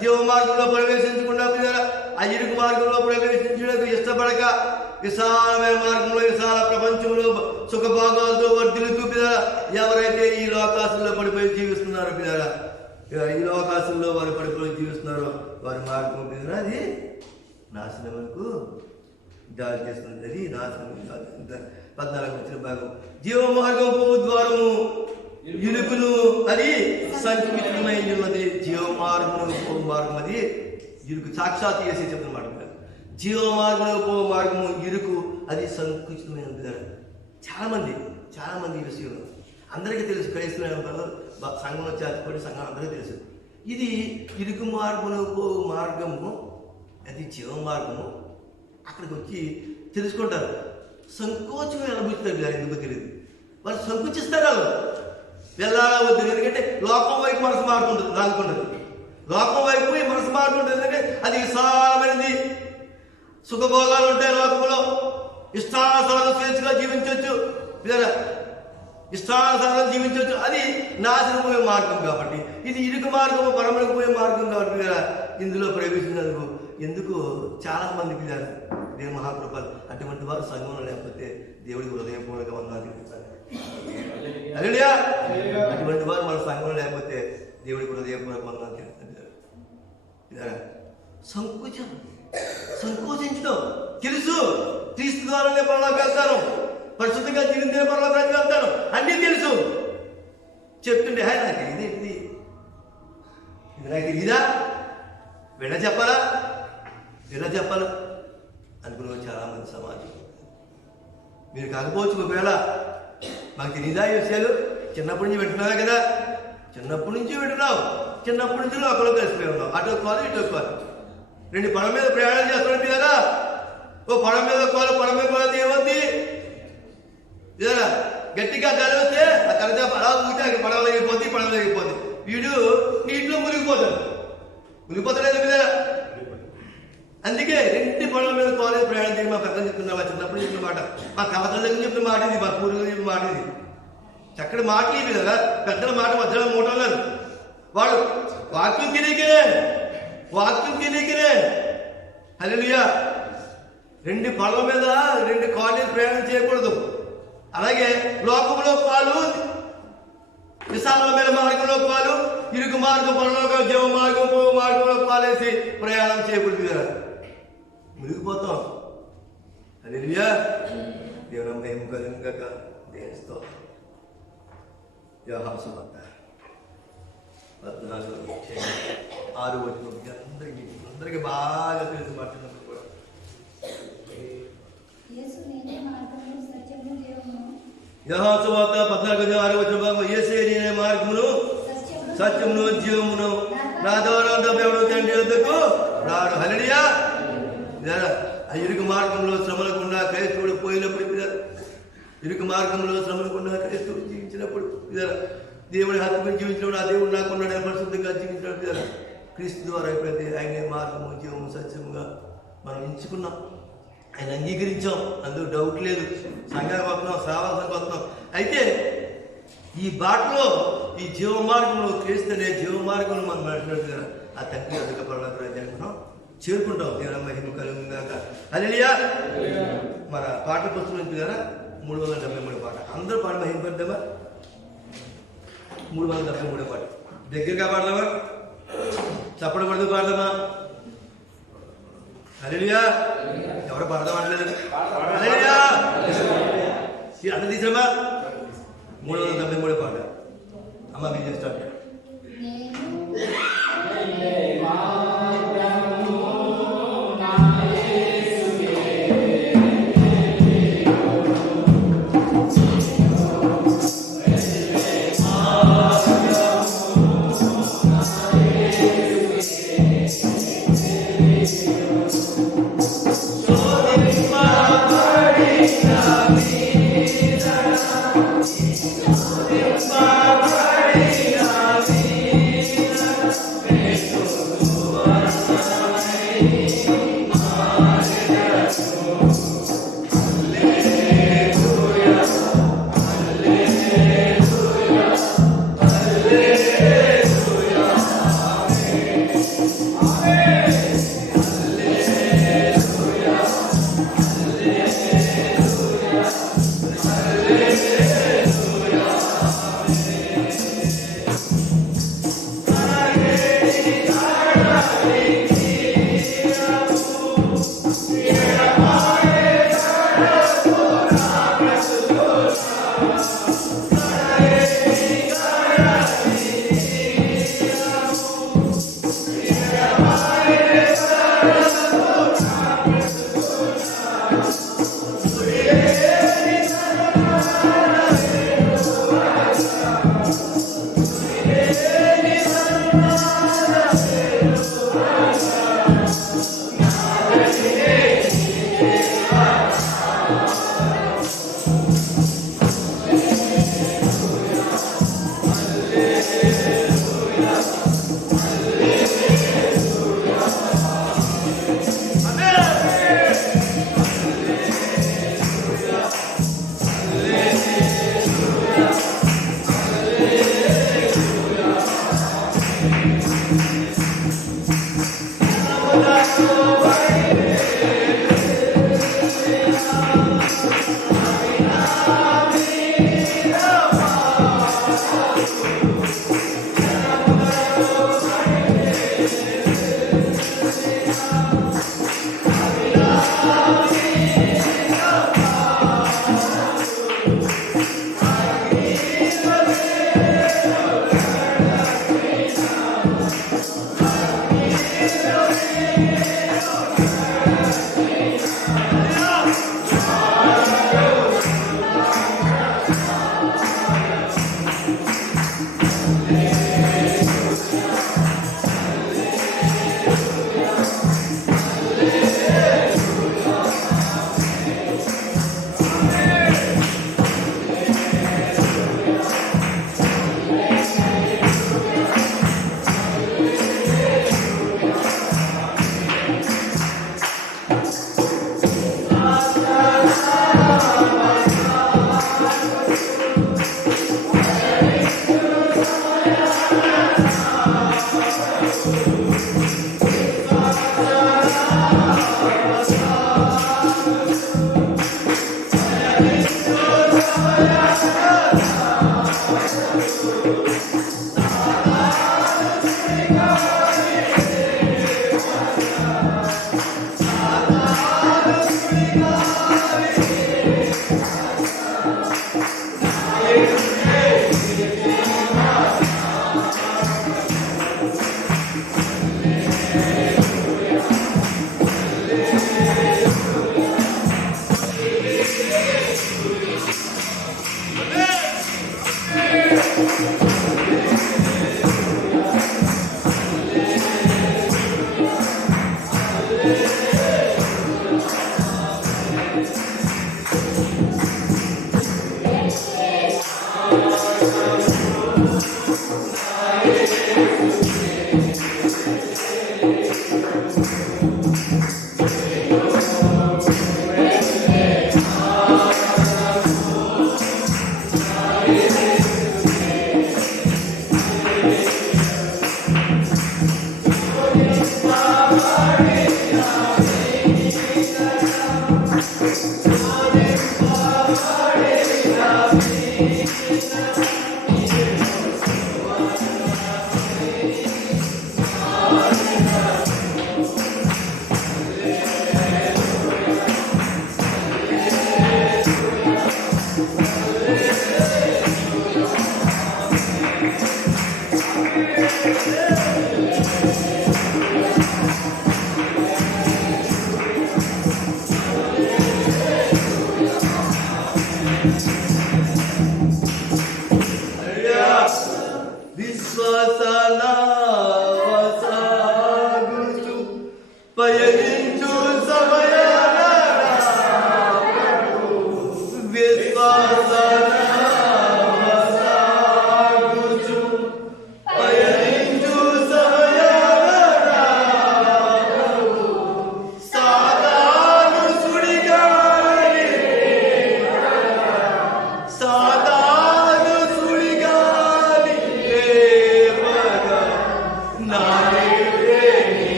జీవ మార్గంలో ప్రవేశించకుండా ఆ ఇరుకు మార్గంలో ప్రవేశించడానికి ఇష్టపడక విశాలమైన మార్గంలో విశాల ప్రపంచంలో సుఖభోగాలతో వర్ధిల్లుతూ ఎవరైతే ఈ లోకాశంలో పడిపోయి జీవిస్తున్నారో ఈ లోకాశంలో వారు పడిపోయి జీవిస్తున్నారో వారి మార్గం అది నాశనములకు దారి చేస్తున్నది. అది నాశనం 14 వచ్చిన భాగం. జీవ మార్గం పోవు ద్వారము ఇరుకును, అది సంకుచితమై ఉన్నది. జీవ మార్గము పోవు మార్గం అది ఇరుకు. సాక్షాత్ చేసి చెప్పిన మాట. జీవ మార్గంలో పో మార్గము ఇరుకు, అది సంకుచితమైనది. చాలా మంది ఈ విషయంలో అందరికీ తెలుసు. క్రైస్తవ సంఘంలో చేర్చబడి సంఘం అందరికీ తెలుసు. ఇది ఇరుకు మార్గంలో పో మార్గము అది జీవ మార్గము. అక్కడికి వచ్చి తెలుసుకుంటారు. సంకోచం అనుభవిస్తారు. ఎందుకు తెలియదు, వాళ్ళు సంకుచిస్తారు. వాళ్ళు వెళ్ళాలా వద్దు. ఎందుకంటే లోకం వైపు మనసు మారుతుంటుంది, లాగుకుంటుంది. లోకం వైపు మనసు మారుతుంటుంది. ఎందుకంటే అది విశాలమైనది. సుఖభోగాలు ఉంటాయి లోకంలో. ఇష్టానుసారం స్వేచ్ఛగా జీవించవచ్చు, ఇష్టానుసారం జీవించవచ్చు. అది నాశనం పోయే మార్గం కాబట్టి. ఇది ఇరుకు మార్గము, పరమకు పోయే మార్గం కాబట్టి ఇందులో ప్రవేశించినందుకు ఎందుకు చాలా మంది పిల్లలు దేవుని మహాకృపలు. అటువంటి వారు సంఘంలో లేకపోతే దేవుడికి హృదయపూర్వక వందనాలు తెలుపుతారు. అటువంటి వారు మన సంఘంలో లేకపోతే దేవుడికి హృదయపూర్వక వందనాలు తెలుపుతారు. సంకోచించడం. తెలుసు క్రీస్తు ద్వారానే పరలోకి వెళ్తాను, పరిశుద్ధంగా జీవితే పరలోకానికి వెళ్తాను అన్నీ తెలుసు. చెప్తుండే నాకు తెలియదు, ఇది నాకు తెలీదా, వెళ్ళ చెప్పాలా అనుకునే చాలామంది సమాజం. మీరు కాకపోవచ్చు, ఒకవేళ మాకు తెలీదా ఈ విషయాలు, చిన్నప్పటి నుంచి వింటున్నావే కదా, చిన్నప్పటి నుంచి ఒకరు కలిసిపోయి ఉన్నాం. అటు కాదు ఇటు కాదు, 2 పడవ మీద ప్రయాణం చేస్తున్నట్టు కదా. ఓ పడవ మీద కోల ఏమవుద్ది కదా, గట్టిగా గాలి వస్తే ఆ కరెంట్ అలా ఊగితే పడవలు ఎగిపోద్ది. వీడు నీటిలో మునిగిపోతాడు కదా. అందుకే 2 పడవల మీద కాలేజ్ ప్రయాణం చేసి మా పెద్దలు చెప్తున్నా, మా చిన్నప్పుడు చెప్పిన మాట, మా కవతల చెప్పిన మాట ఇది, మా పూర్వీకులు చెప్పిన మాట ఇది. చక్కటి మాటలు ఇవి కదా, పెద్దల మాట మధ్యలో మూటన్నారు. వాడు వాక్యం తెలియకనే హల్లెలూయా. 2 పడవల మీద 2 కాలేజ్ ప్రయాణం చేయకూడదు. అలాగే లోకంలో పాలు, విశాలమైన మార్గంలో పాలు, ఇరుకు మార్గం పరలోక జీవ మార్గంలో పాలేసి ప్రయాణం చేయకూడదు కదా, మునిగిపోతాం. హల్లెలూయా. దేవుని మహిమ కలుగును గాక. దేవుని స్తోత్రం. యోహాను సువార్త 14:6 అందరికీ బాగా తెలుసు మాట్లాడినప్పుడు కూడా. యోహాను సువార్త 14:6 యేసే నేనే మార్గమును సత్యమును జీవమును, నా ద్వారా ఎవడు తండ్రి వద్దకు రాడు. హల్లెలూయా. ఆ ఇరుకు మార్గంలో శ్రమలకుండా క్రైస్తవుడు పోయినప్పుడు, ఇరుకు మార్గంలో శ్రమలకుండా క్రైస్తవుడు జీవించినప్పుడు, దేవుడి హత్తుకుని జీవించినప్పుడు, ఆ దేవుడు నాకున్నాడు పరిశుద్ధంగా జీవించినప్పుడు, క్రీస్తు ద్వారా ఎప్పుడైతే ఆయనే మార్గము జీవము సత్యముగా మనం ఎంచుకున్నాం, ఆయన అంగీకరించాం, అందులో డౌట్ లేదు. సంఘానికి వస్తున్నాం, సావాసానికి వస్తున్నాం. అయితే ఈ బాటలో, ఈ జీవ మార్గంలో క్రీస్తునే జీవ మార్గంలో మనం మాట్లాడుతూ కదా, ఆ తండ్రి అధిక పరలోక రాజ్యానికి మనం చేరుకుంటాం. దేవుని మహిమ కలుగును గాక. హల్లెలూయా. మన పాట పుస్తకం నుంచి కదా 373 పాట, అందరూ పాట మహిమ పడదామా? 373 పాట దగ్గరగా పాడదామా? చప్పటి పడుతూ పాడదామా? హల్లెలూయా. ఎవరు పాడదాం అనలేదు. హల్లెలూయా. అంత తీసామా? 373 పాట. అమ్మ మీరు చేస్తారు.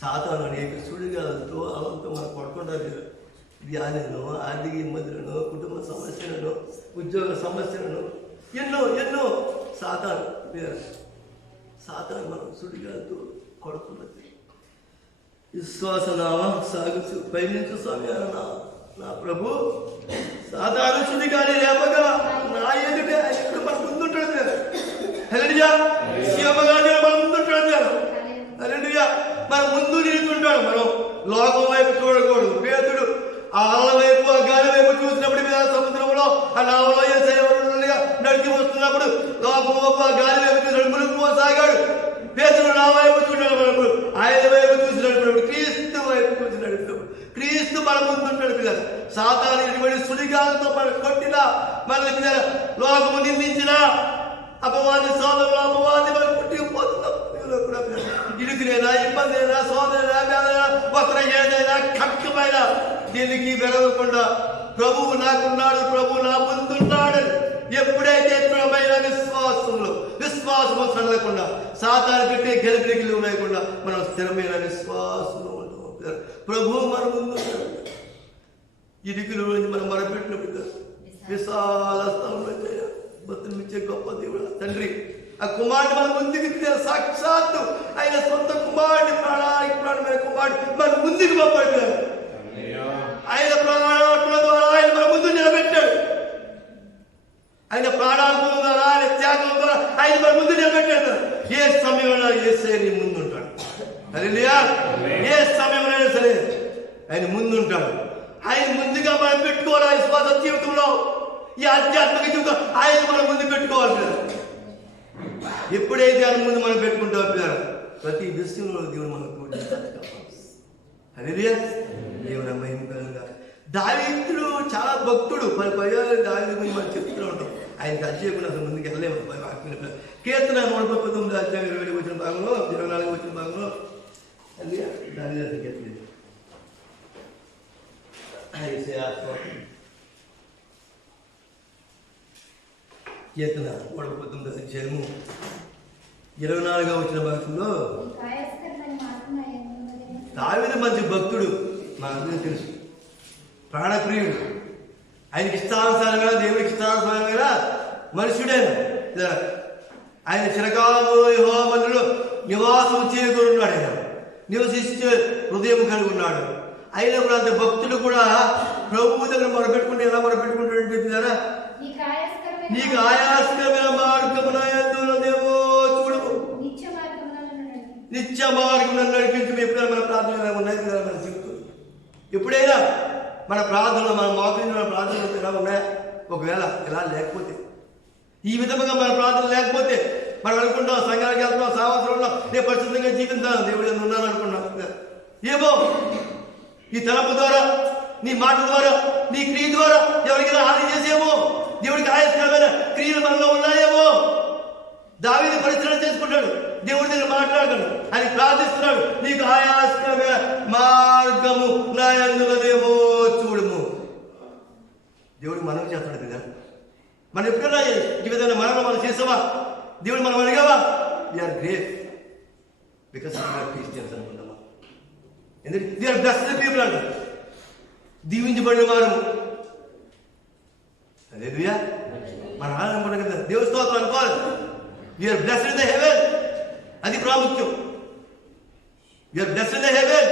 సాతాను అనేక సుడిగాలతో అవంతో మనం పడుకుంటారు. వ్యాధులను, ఆర్థిక ఇబ్బందులను, కుటుంబ సమస్యలను, ఉద్యోగ సమస్యలను ఎన్నో ఎన్నో సాతాను మనం సుడిగాలతో కొడుకున్నది. విశ్వాసనామా సాగుచు పయనించు సమయాన నా ప్రభు సాతాను సుడిగాలి లేపగా నా ఎదుట ఎప్పుడు మన ముందుంటాడు. హల్లెలూయా. శివగాడు మన ముందుంటాడు. హల్లెలూయా. మన ముందు నిలుచుంటాడు. మనం లోకం వైపు చూడకూడదు. పేతుడు ఆ అల్ల వైపు, ఆ గాలి వైపు చూసినప్పుడు మీద సముద్రంలో ఆ నావలో నడిచి వస్తున్నప్పుడు లోకం వైపు, ఆ గాలి వైపు చూసినప్పుడు మునిగిపోసాగాడు. పేతుడు నా వైపు చూసినప్పుడు, ఆయన వైపు చూసినప్పుడు, క్రీస్తు వైపు చూసినప్పుడు, క్రీస్తు మన ముందుంటాడు. పిల్లలు సాతాను ఇటువంటి సుడిగాలతో మనం కొట్టినా, మనల్ని మీద లోకము నిందించినా, అపవాది సోదరులు అపవాది మనం పుట్టిపోతున్నాం. ఇరుకునైనా, ఇబ్బంది అయినా, సోదరైనా, వేదైనా, వస్త్రం ఏదైనా, ఖడ్గమైన దీనికి వెలవకుండా ప్రభువు నాకున్నాడు, ప్రభువు నా ముందున్నాడు. ఎప్పుడైతే దృఢమైన విశ్వాసము సడలకుండా, సాతాను పెట్టే గెలిపిలు లేకుండా మనం స్థిరమైన విశ్వాసంలో ఉంటాం. ప్రభువు మన ముందున్నాడు. ఇరుకుల నుంచి మనం మొరపెట్టినప్పుడు విశాల స్థలంలో బతుమిచ్చే గొప్ప దేవుడు తండ్రి. ఆ కుమారుడు మన ముందుకు సాక్షాత్తు ఆయన సొంత కుమారుడు, ప్రాణానికి ప్రాణమైన కుమారుడు మన ముందుకు పంపాడు. ఆయన ప్రాణాత్మ ద్వారా ఆయన మన ముందు నిలబెట్టాడు. ఆయన ప్రాణాత్మ ద్వారా, ఆయన త్యాగం ద్వారా ఆయన మన ముందు నిలబెట్టాడు. ఏ సమయంలో యేసే నీ ముందుంటాడు. హల్లెలూయా. ఏ సమయంలో సరే ఆయన ముందుంటాడు. ఆయన ముందుగా మనం పెట్టుకోవాలి. ఆయన శ్వాస జీవితంలో, ఈ ఆధ్యాత్మిక జీవితం ఆయన మనం ముందు పెట్టుకోవాలి. ఎప్పుడైతే ఆయన ముందు మనం పెట్టుకుంటాం పిల్లలు, ప్రతి విషయంలో దేవుడు మనకు హల్లెలూయా. దేవుని మహిమ కలుగుగా. దావీదుడు చాలా భక్తుడు. 10 దావీదు గురించి మనం చెప్తూ ఉంటాం. ఆయనకి అభిషేకం అసలు ముందుకు వెళ్ళలేము. కీర్తన 119 అధ్యాయం 20 వచ్చిన భాగంలో 24 వచ్చిన భాగంలో దాని కీర్తన కీర్తన 119 అధ్యాయము 24 వచ్చిన భాగంలో దావీదు మంచి భక్తుడు, మా అందరికీ తెలుసు, ప్రాణప్రియుడు, ఆయనకి ఇష్టానుసారమైన దేవుడికి ఇష్టానుసారమైన మనుషుడైన ఆయన చిరకాలము యెహోవా మందిరంలో నివాసం చేయగలుగున్నాడు. ఆయన నివసించే హృదయం కలిగి ఉన్నాడు. అయినప్పుడు అంత భక్తుడు కూడా ప్రభువు దగ్గర మొరపెట్టుకుంటే ఎలా మొరపెట్టుకుంటాడంటే చూసారా, నీకు ఆయాస్కరమైన మార్గమునదేమో చూడము, నిత్య మార్గం నడిపించు. ఎప్పుడైనా మన ప్రార్థనలు ఉన్నాయి కదా మన జీవితం, ఎప్పుడైనా మన ప్రార్థనలు మన మోకరించిన మన ప్రార్థనలు ఎలా ఉన్నాయా? ఒకవేళ ఎలా లేకపోతే, ఈ విధంగా మన ప్రార్థన లేకపోతే మనం అనుకుంటాం సంఘానికి వెళ్తున్నాం, సావసరంలో నేను పరిశుద్ధంగా జీవించాను, దేవుడు ఎందుకు ఉన్నాను అనుకున్నాం. ఏమో నీ తలపు ద్వారా, నీ మాట ద్వారా, నీ క్రియ ద్వారా ఎవరికైనా హాని చేసేమో, దేవుడికి ఆయాస్కరమైన క్రియలు మనలో ఉన్నాయేమో. దావీదు పరిశీలన చేసుకుంటాడు, దేవుడి దగ్గర మాట్లాడతాడు, ఆయన ప్రార్థిస్తున్నాడు, నీకు ఆయాస్కరమైన మార్గము నా యందున్నదేమో చూడము. దేవుడికి మనం చేస్తాడు కదా. మనం ఎప్పుడైనా ఈ విధంగా మనం చేసావా? దేవుడు మనం అడిగావా? వీఆర్ గ్రేట్ బికాస్ క్రిస్టియన్స్ అనుకుంటామా? ఎందుకంటే వీఆర్ బ్లెస్డ్ పీపుల్ అంట, దీవించబడిన వారు. హల్లెలూయా. మన అనుకుంటాం కదా, దేవుడి స్తోత్రం అనుకోవాలి. We are blessed in the heaven, అది ప్రాముఖ్యం. We are blessed in the heaven.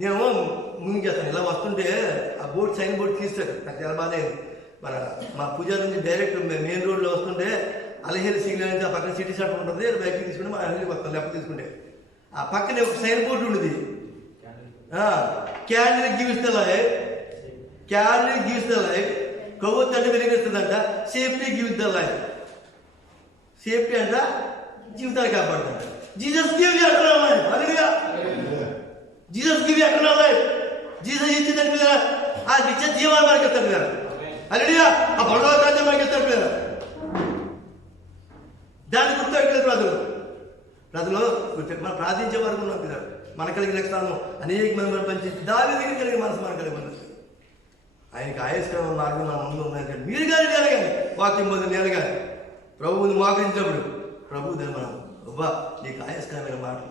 నేను ముందు చేస్తాను, ఇలా వస్తుంటే ఆ బోర్డు సైన్ బోర్డు తీస్తాడు, నాకు చాలా బాధ అయింది. మా పూజ నుంచి డైరెక్ట్ మెయిన్ రోడ్లో వస్తుంటే అలహేరి సిగ్నల్ నుంచి ఆ పక్కన సిటీ సెంటర్ ఉంటుంది, బయటకి తీసుకుంటే మా అలహేరికి వస్తాం. లెఫ్ట్ తీసుకుంటే ఆ పక్కనే ఒక సైన్ బోర్డు ఉండేది, candle gives the light, candle gives the light, కొవ్వొత్తి అంటే వెలిగిస్తుందంట, safety gives the light. Safety అంట జీవితాన్ని కాపాడుతుంట. Jesus give you eternal life. Hallelujah. Jesus give you eternal life. Jesus ఇచ్చిందని మీద ఆ నిత్య జీవాన్ని మనకి ఇస్తాడు కదా. హల్లెలూయా. ఆ పరలోక రాజ్యం మనకి ఇస్తాడు కదా. దాన్ని గుర్తుపెట్టుకోలేదు ప్రజలు మనం ప్రార్థించే వరకు ఉన్నాం కదా. మన కలిగిన స్థానం అనేక మంది పంచి దావీదు దగ్గర కలిగిన మనసు మన కలిగి మనసు. ఆయనకి ఆయాస్కరమైన మార్గం మన ముందు ఉన్నాయని మీరు కానీ నేను కానీ వాక్యం పొంది నేను కానీ ప్రభువుని మోకరించినప్పుడు ప్రభు దగ్గర మనం అబ్బా నీకు ఆయాస్కరమైన మాటలు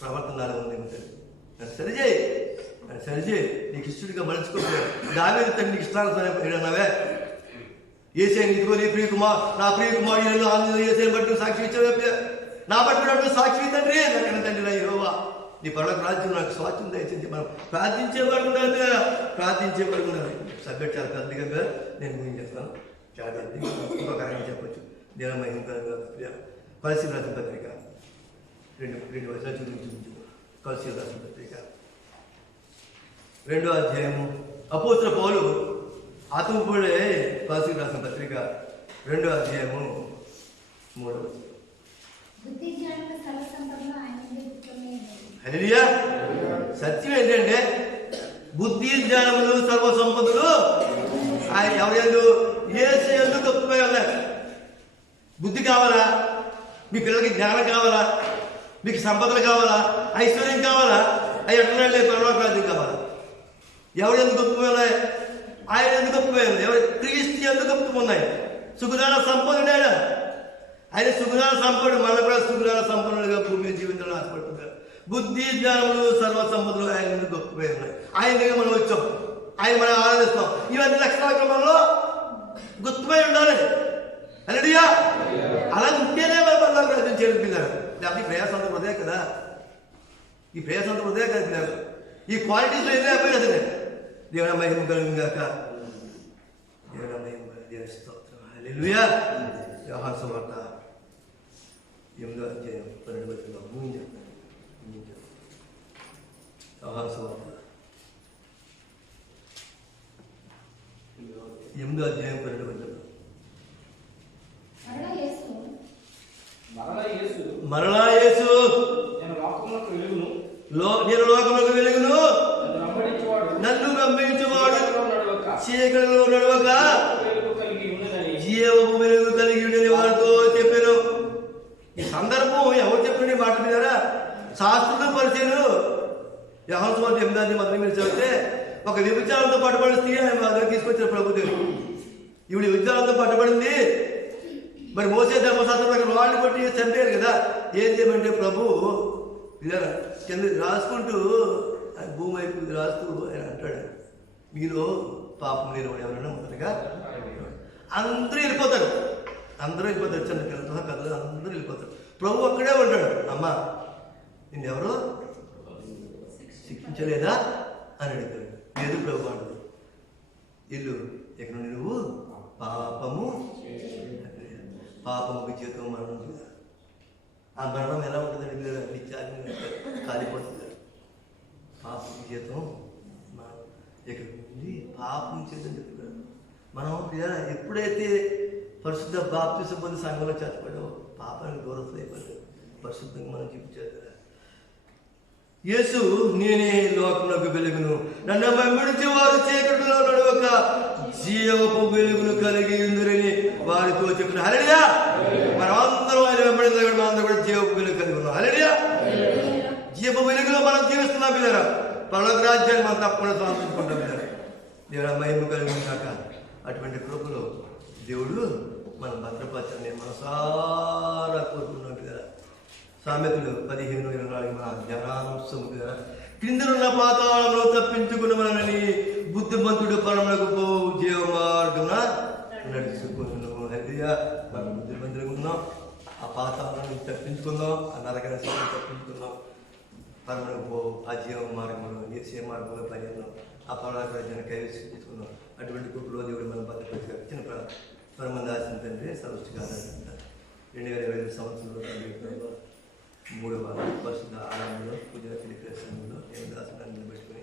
ప్రవర్తన ఉంది, నన్ను సరిచేయి, నన్ను సరిచేయి, నీకు ఇష్టడిగా మలుచుకోలేదు. దావీదు తండ్రి నీకు ఇష్టానుసారమే ఏసే నీకు నీ ప్రియకుమార్ నా ప్రియకుమారుడు ఆంధ్ర ఏసే బట్టి సాక్షి ఇచ్చే నా బట్టి సాక్షి తండ్రి నాకన్నా తండ్రి నా యెహోవా నీ పరలోక రాజ్యం నాకు స్వాస్థ్యం దయచేసి. మనం ప్రార్థించేవాడు ఉండాలి, ప్రార్థించేవాడు ఉండాలి. సబ్జెక్ట్ చాలా పెద్దగా నేను ముగించేస్తాను. చాలా పెద్ద ఇంకొక రకంగా చెప్పచ్చు. దినమహిమ పరిశీలన రాసిన పత్రిక 2 వర్షాలు చూపించు. పరిశీలన రాసిన పత్రిక 2వ అధ్యాయము. అపోస్తలుడైన పౌలు ఆత్మపూడే పరిశీలన రాసిన పత్రిక 2వ అధ్యాయము 3వ వచనం. హల్లెలూయా. సత్యం ఏంటంటే బుద్ధి జ్ఞానములు సర్వ సంపదలు ఆయన ఎవరు యేసు యందు గొప్పగా ఉన్నాయి. బుద్ధి కావాలా? మీ పిల్లలకి జ్ఞానం కావాలా? మీకు సంపదలు కావాలా? ఐశ్వర్యం కావాలా? అవి ఎట్లా లేదు, పరలోక రాజ్యం కావాలా? ఎవరు ఎందుకు గొప్పగా ఉన్నాయి? ఆయన ఎందుకు గొప్పగా ఉంది? ఎవరు? క్రీస్తు ఎందుకు గొప్పగా ఉన్నాయి? సుఖదాన సంపన్నుడు ఆయన. ఆయన సుఖదాన సంపన్నుడు, మన కూడా సుఖదాన సంపన్నుడుగా భూమి జీవితంలో ఆశపడుతున్నారు. బుద్ధి జ్ఞానములు సర్వ సంపదలు ఆయన ఎందుకు గొప్పగా ఉన్నాయి. ఆయన దగ్గర మనం వచ్చాం, ఆయన మనం ఆరాధిస్తాం. ఇవన్నీ లక్షణాలు మనలో గుర్తుపై ఉండాలి. హల్లెలూయా. అలా ఉంటేనే మన పరలోక రాజ్యం చేరుకున్నారు. లేకపోతే ఈ ప్రయాసం అంతా వృధా కదా. ఈ ప్రయాసం అంతా వృధా కదా పిల్లలు. ఈ క్వాలిటీస్లో ఏదో అయిపోయినది. దేవుని మహిమ కలుగును గాక. దేవుని మహిమ దేవుని స్తోత్రం. హల్లెలూయా. యోహాను సువార్త 8వ అధ్యాయం 12వ వచనం ముగించారు. యోహాను సువార్త 8వ అధ్యాయం 12వ వచనం. మరలా యేసు నేను లోకములకు వెలుగును, నన్ను వెంబడించువాడు చీకటిలో నడవక జీవపు వెలుగు కలిగి ఉండని వారితో చెప్పాను. ఈ సందర్భం ఎవరు చెప్పండి మాట మీదారా? శాస్త్రులు పరిచయలు. యోహాను సువార్త 8 మీరు చదివితే ఒక వ్యభిచారంతో పట్టుబడిన స్త్రీ ఆయన తీసుకొచ్చిన ప్రభు దేవుడు. ఈవిడ వ్యభిచారంతో పట్టుబడింది. మరి మోసే ధర్మశాస్త్రం ప్రకారం వాళ్ళు కొట్టి చంపారు కదా. ఏం చేయమంటే ప్రభు ఇలా కింద రాసుకుంటూ భూమి వైపు రాస్తూ ఆయన అంటాడు, మీలో పాపం లేని వాడు ఎవరైనా మొదలుగా అందరూ వెళ్ళిపోతారు. చిన్న పిల్లలతో పెద్దలు అందరూ వెళ్ళిపోతారు. ప్రభు అక్కడే ఉంటాడు. అమ్మా నిన్నెవరో శిక్షించలేదా అని అడుగుతాడు. లేదు ప్రభు అంటాడు. ఇల్లు ఎక్కడ నుండి నువ్వు పాపముకి జీతం మరణం. ఆ మరణం ఎలా ఉంటుందండి? నిత్యాన్ని కాలిపోతుంది. పాపం జీతం ఇక్కడ నుండి పాపం చేద్దాం చెప్తున్నాడు. మనం ఎప్పుడైతే పరిశుద్ధ బాప్తిసం పొంది సంఘంలో చేర్చబడ్డామో పాపానికి దూరం అయిపోతుంది. పరిశుద్ధంగా మనం చూపించారు కదా. యేసు నేనే లోకమునకు వెలుగును, నన్ను వెంబడించి వారు చీకటిలో నడవక జీవపు వెలుగును కలిగి ఉందిరని వారితో చెప్పిన. హల్లెలూయా! మనమందరం ఆయన వెంబడించగల మనందరూ కూడా జీవపు వెలుగు కలిగి ఉన్నాం. హల్లెలూయా! జీవపు వెలుగులో మనం జీవిస్తున్నాం పిల్లరా. పరలోక రాజ్యాన్ని మనం తప్పకుండా స్వాగతించుకుంటాం పిల్లరా. దేవుడు మహిమ కలిగి ఉన్నాక అటువంటి కృపలో దేవుడు మనం భద్రపరచాలని మనసారా కోరుకున్నాం పిల్లరా. సామెతలు 15:24 మన జ్ఞానాంశము కదా. క్రిందనున్న పాతాళంలో తప్పించుకున్నామని బుద్ధిమంతుడు పరమునకు పోవు జీవ మార్గమున నడుచుకున్నాము. హల్లెలూయా! మనం బుద్ధిమంతులుగా ఉన్నాం. ఆ పాతాళాన్ని తప్పించుకుందాం. ఆ నరకన తప్పించుకుందాం. పరమునకు పోవు ఆ జీవ మార్గంలో యేసు మార్గంలో పనిచేద్దాం. ఆ పరలోక రాజ్యాన్ని కైవసించుకుందాం. అటువంటి కుటుంబంలో దేవుడు మనం భద్రపరిచారు. చిన్న పరమంది ఆశించ తండ్రి సృష్టిగా 2025 సంవత్సరంలో 3వ పరిశుద్ధ ఆరంభంలో పూజ పిలిపే సమయంలో దేవదాసులను నిలబెట్టుకుని